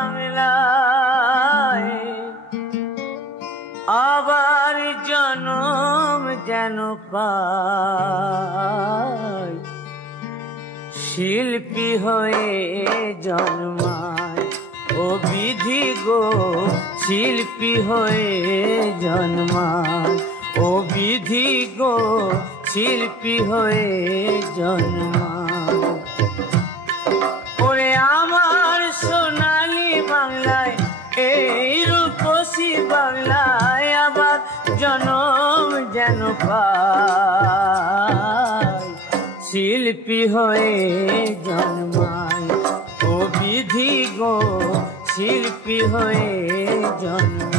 বাংলায় আবার জনম যেন পাই, শিল্পী হয়ে জন্মায়। ও বিধি গো শিল্পী হয়ে জন্মায়, ও বিধি গো শিল্পী হয়ে জন্মায়। ওরে আমার সোনালী বাংলায়, এই রূপসী বাংলায় আবার জনম যেন পাই, শিল্পী হয়ে জন্মায়। ও বিধি গো শিল্পী হয়ে জন্মায়।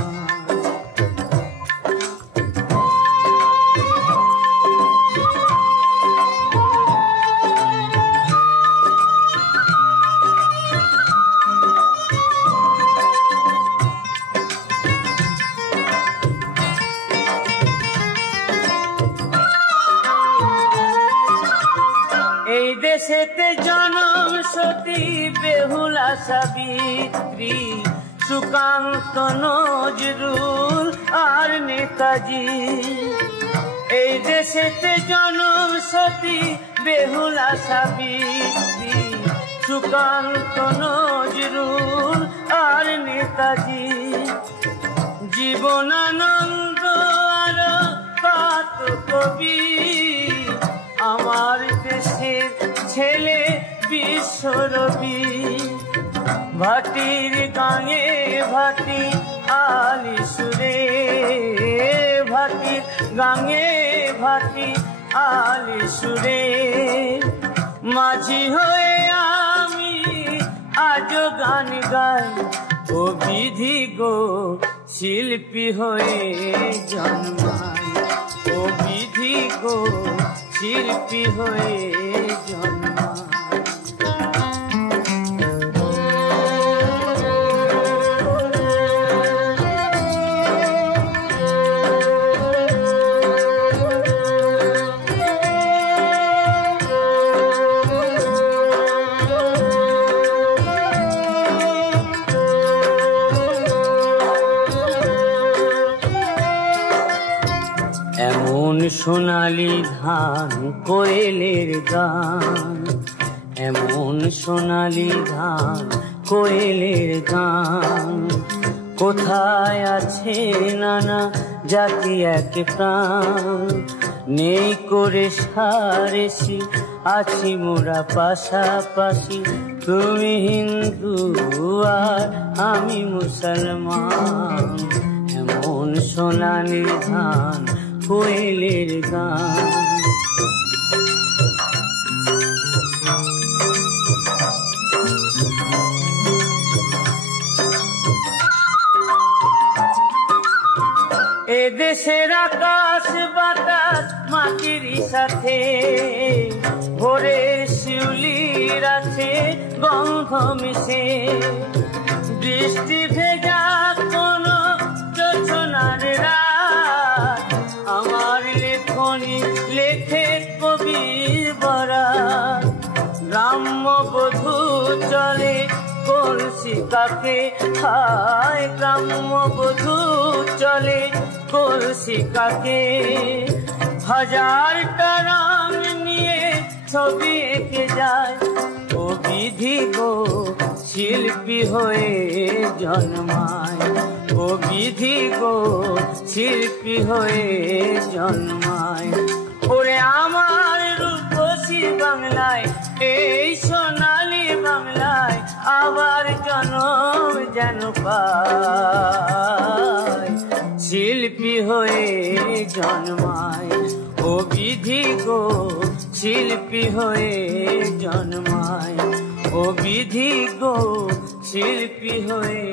এই দেশেতে জনম সতী বেহুলা সাবিত্রী, সুকান্ত নজরুল আর নেতাজি। এই দেশেতে জনম সতী বেহুলা সাবিত্রী, সুকান্ত নজরুল আর নেতাজি। জীবনানন্দ আর কত কবি, আমার দেশের ছেলে বিশ্বরবি। ভাটির গাঙে ভাটি আলি সুরে, ভাটির গাঙে ভাটি আলি সুরে। মাঝি হয়ে আমি আজও গান গাই, ও বিধি গো শিল্পী হয়ে জন্মায়। ও বিধি গো শিল্পী হয়ে জন্মায়। এমন সোনালী ধান কোয়েলের গান, এমন সোনালী ধান কোয়েলের গান। কোথায় আছে নানা জাতি এক প্রাণ, নেই করে সারেছি আছি মোরা পাশাপাশি। তুমি হিন্দু আর আমি মুসলমান, এমন সোনালী ধান কোয়েলের গান। এ দেশের আকাশ বাতাস মাটির সাথে, ভোরের শিউলির আছে গন্ধ মিশে। বৃষ্টি ভেজা কোন জোছনার রাত, আমার লেখনী লেখে কবির বরাত। গ্রাম্য বধূ চলে কলসি কাকে, হায় গ্রাম্য বধূ চলে কলসি কাকে। হাজারটা রং নিয়ে ছবি এঁকে যায়, ও বিধি গো শিল্পী হয়ে জন্মায়। ও বিধি গো শিল্পী হয়ে জন্মায়। ওরে আমার রূপসী বাংলায়, এই সোনালী বাংলায় আবার জনম যেন পাই, শিল্পী হয়ে জন্মায়। ও বিধি গো শিল্পী হয়ে জন্মায়। ও বিধি গো শিল্পী হয়ে